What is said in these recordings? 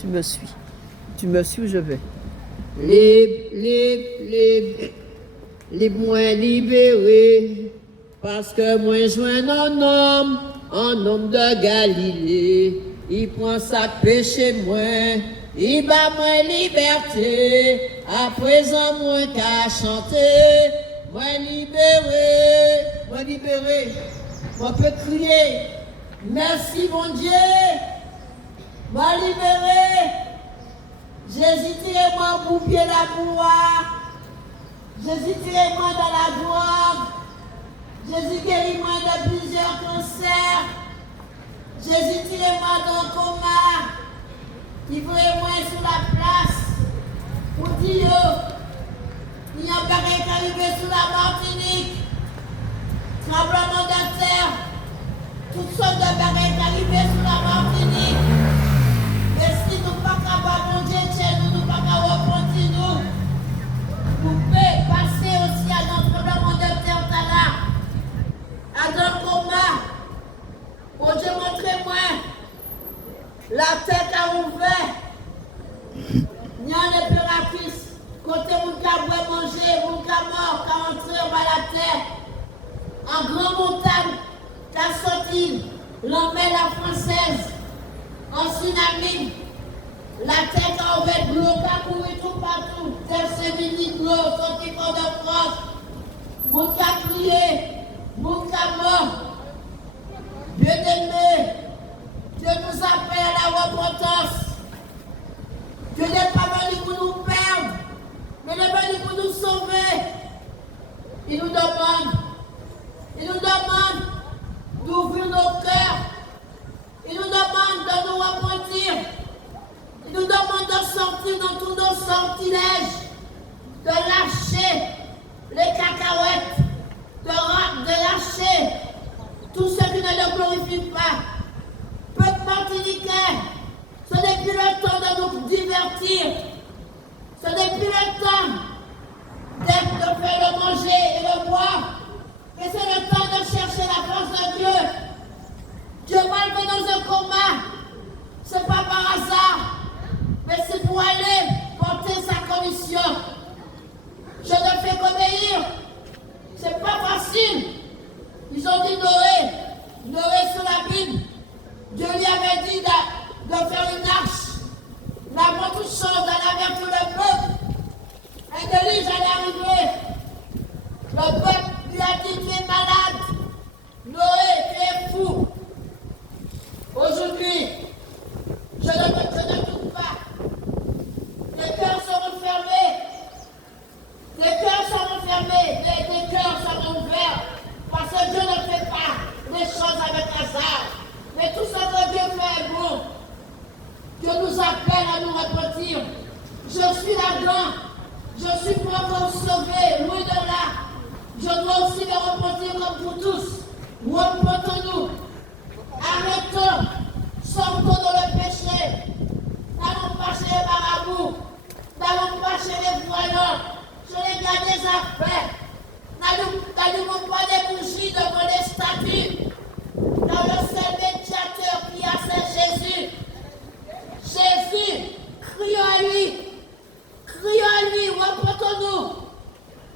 Tu me suis. Tu me suis où je vais. Libre, moins libéré, parce que moi joins un homme de Galilée. Il prend sa péché moins, il bat moins liberté. À présent, moi qu'à chanter, moi libéré, moi peut crier. Merci mon Dieu, moi libéré. Jésus tirez-moi pour pied la gloire. Jésus tirez-moi dans la gloire. Jésus guéris-moi de plusieurs cancers. Jésus tirez-moi dans le coma. Livrez-moi sur la place. Pour dire, il y a un bagage qui arrive sur la Martinique. Tremblement de terre. Toutes sortes de bagages qui arrivent sur la Martinique. Mais si nous ne sommes pas capables de Dieu chez nous, nous ne sommes pas capables de repentir nous. Vous pouvez passer aussi à notre tremblement de terre là. À notre coma. Oh Dieu, montrez-moi. La tête a ouvert. Il y a un impératrice. Côté où nous avons mangé, où nous avons mort, qui a entré dans la terre. En grande montagne, qui a sorti l'emmène la française. En tsunami. La tête a ouvert, l'eau a couru tout partout. Terre séminie, l'eau, sorti fort de France. Moun qui a crié, moun qui a mort. Dieu aimé, Dieu nous appelle à la repentance. Dieu n'est pas venu pour nous perdre, mais il est venu pour nous sauver. Il nous demande d'ouvrir nos cœurs. Il nous demande de nous repentir. Il nous demande de sortir dans tous nos sortilèges, de lâcher les cacahuètes, de lâcher tout ce qui ne le glorifie pas. Peuple martiniquais, ce n'est plus le temps de nous divertir. Ce n'est plus le temps de faire le manger et le boire. Mais c'est le temps de chercher la force de Dieu. Dieu m'a fait dans un coma. Ce n'est pas par hasard. Mais c'est pour aller porter sa commission. Je ne fais qu'obéir. C'est pas facile. Ils ont dit Noé sur la Bible. Dieu lui avait dit de faire une arche. La toute chose, elle avait tout le peuple. Et de lui, j'allais arriver. Le peuple lui a dit, tu es malade. Noé, tu es fou. Aujourd'hui, je ne doute pas. Les cœurs seront fermés. Les cœurs seront fermés. Les cœurs seront ouverts. Parce que Dieu ne fait pas les choses avec hasard. Mais tout ce que Dieu fait est bon. Dieu nous appelle à nous repentir. Je suis là-dedans. Je suis pour encore sauver, loin de là. Je dois aussi me repentir comme vous tous. Repentons-nous. Arrêtons. Sortons dans le péché. N'allons pas chez les marabouts. N'allons pas chez les voyants. Je les garde des affaires. N'allumons pas des bougies devant les statues. Dans le seul médiateur qui a, c'est Jésus. Jésus, crions à lui, repentons-nous.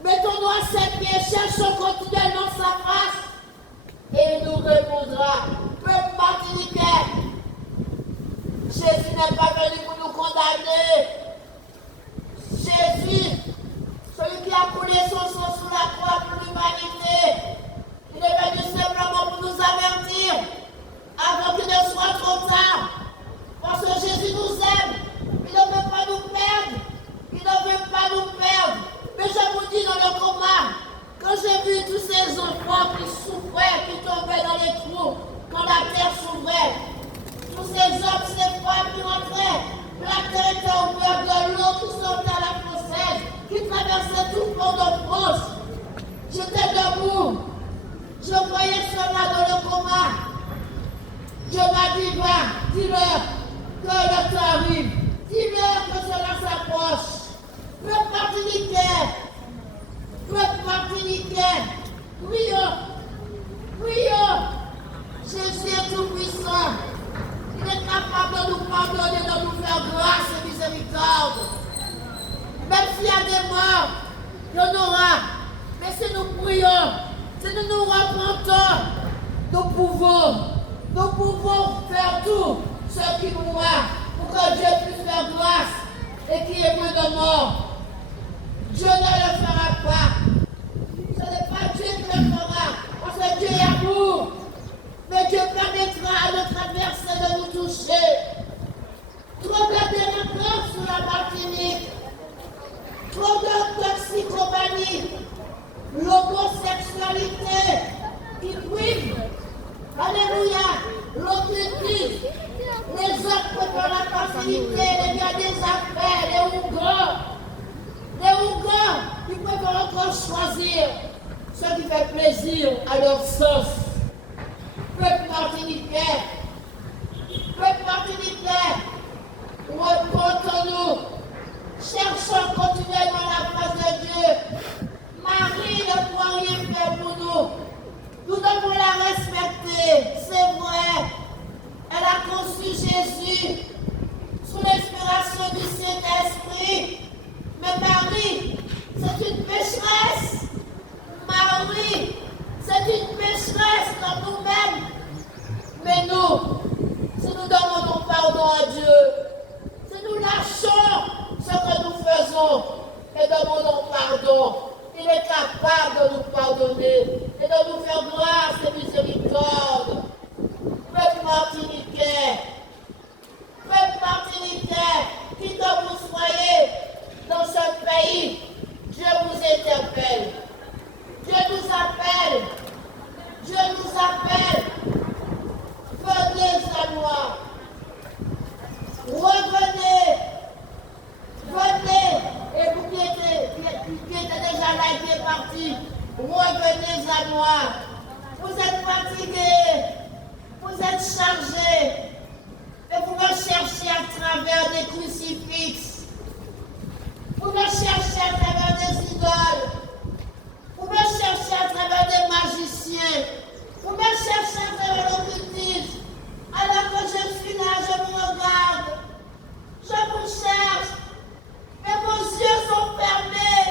Mettons-nous à ses pieds, cherchons continuellement sa face. Et il nous répondra. Peuple martiniquais, Jésus n'est pas venu pour nous condamner. Jésus, celui qui a coulé son sang sous la croix pour l'humanité, il est venu simplement pour nous avertir avant qu'il ne soit trop tard. Parce que Jésus nous aime. Il ne veut pas nous perdre. Il ne veut pas nous perdre. Mais je vous dis dans le coma, quand j'ai vu tous ces enfants qui souffraient, qui tombaient dans les trous, quand la terre s'ouvrait, tous ces hommes, ces femmes qui rentraient, la terre était ouverte, de l'eau qui sortait à la française, qui traversait tout le pont de France. J'étais debout. Je voyais cela dans le coma. Dieu m'a dit, va, dis-leur que le temps arrive. Dis-leur que cela s'approche. Peuple martiniquais, prions. Jésus est tout puissant. Il est capable de nous pardonner, de nous faire grâce. pas des morts, il y en aura. Mais si nous prions, si nous nous repentons, nous pouvons faire tout ce qui nous va pour que Dieu puisse faire grâce et qu'il y ait moins de morts. Dieu ne le fera pas. Ce n'est pas Dieu qui le fera, parce que Dieu est amour. Mais Dieu permettra à notre adversaire de nous toucher. Trop de délinquance sur la Martinique, trop de toxicomanie, l'homosexualité qui prive, alléluia, l'autisme, les autres pour la facilité, les gars des affaires, les Ougans qui peuvent encore choisir ce qui fait plaisir à leur sens. Peuple martiniquais, repentons-nous, cherchons continuellement la face de Dieu. Marie ne pourra rien faire pour nous. Nous devons la respecter, c'est vrai. Elle a conçu Jésus sous l'inspiration du Saint-Esprit. Mais Marie, c'est une pécheresse. Marie, c'est une pécheresse comme nous-mêmes. Mais nous, si nous demandons pardon à Dieu, si nous lâchons ce que nous faisons et demandons pardon, il est capable de nous pardonner et de nous faire grâce et miséricorde. Peuple martiniquais, qui que vous soyez dans ce pays, Dieu vous interpelle. Dieu nous appelle. Venez à moi. Revenez. Et vous qui étiez déjà là et qui êtes partis, revenez à moi. Vous êtes fatigués. Vous êtes chargés. Et vous me cherchez à travers des crucifixes. Vous me cherchez à travers des idoles. Vous me cherchez à travers des magiciens. Vous me cherchez à travers l'occultisme. Alors que je suis là, je vous regarde. Je vous cherche. Mais vos yeux sont fermés.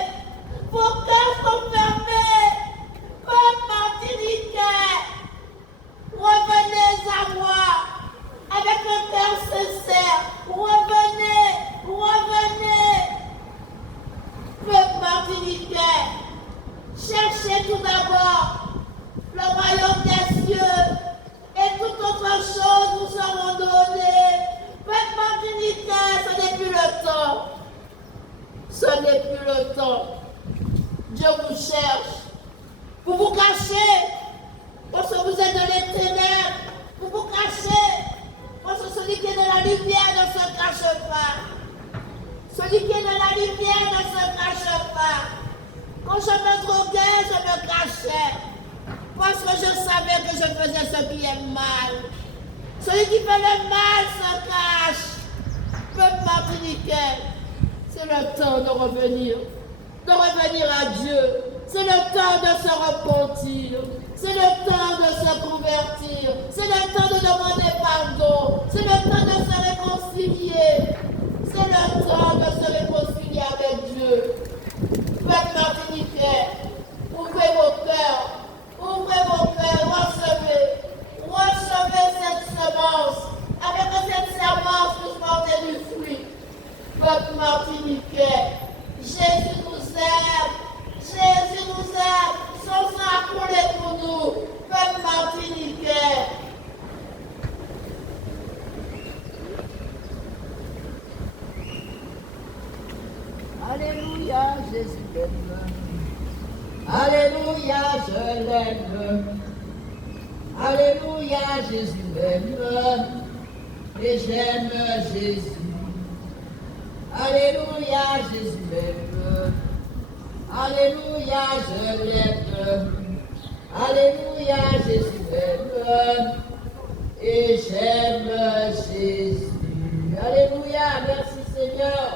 Vos cœurs sont fermés. Peuple martiniquais, revenez à moi. Avec un cœur sincère. Revenez. Peuple martiniquais, cherchez tout d'abord le royaume des cieux et toute autre chose vous seront données. Peuple martiniquais, ce n'est plus le temps. Dieu vous cherche. Vous vous cachez parce que vous êtes dans les ténèbres. Vous vous cachez parce que celui qui est dans la lumière ne se cache pas. Celui qui est dans la lumière ne se cache pas. Quand je me droguais, je me cachais. Parce que je savais que je faisais ce qui est mal. Celui qui fait le mal se cache. Peuple martiniquais, c'est le temps de revenir à Dieu. C'est le temps de se repentir. C'est le temps de se convertir. C'est le temps de demander pardon. C'est le temps de se réconcilier. C'est le temps de se réconcilier avec Dieu. Peuple martiniquais, ouvrez vos cœurs, recevez cette semence. Avec cette semence, vous portez du fruit. Peuple martiniquais, Jésus nous aime. Son sang a coulé pour nous. Peuple martiniquais. Alléluia, Jésus l'aime. Alléluia, je l'aime. Alléluia, Jésus l'aime. Et j'aime Jésus. Alléluia, Jésus l'aime. Alléluia, je l'aime. Alléluia, Jésus l'aime. Et j'aime Jésus. Alléluia, merci Seigneur.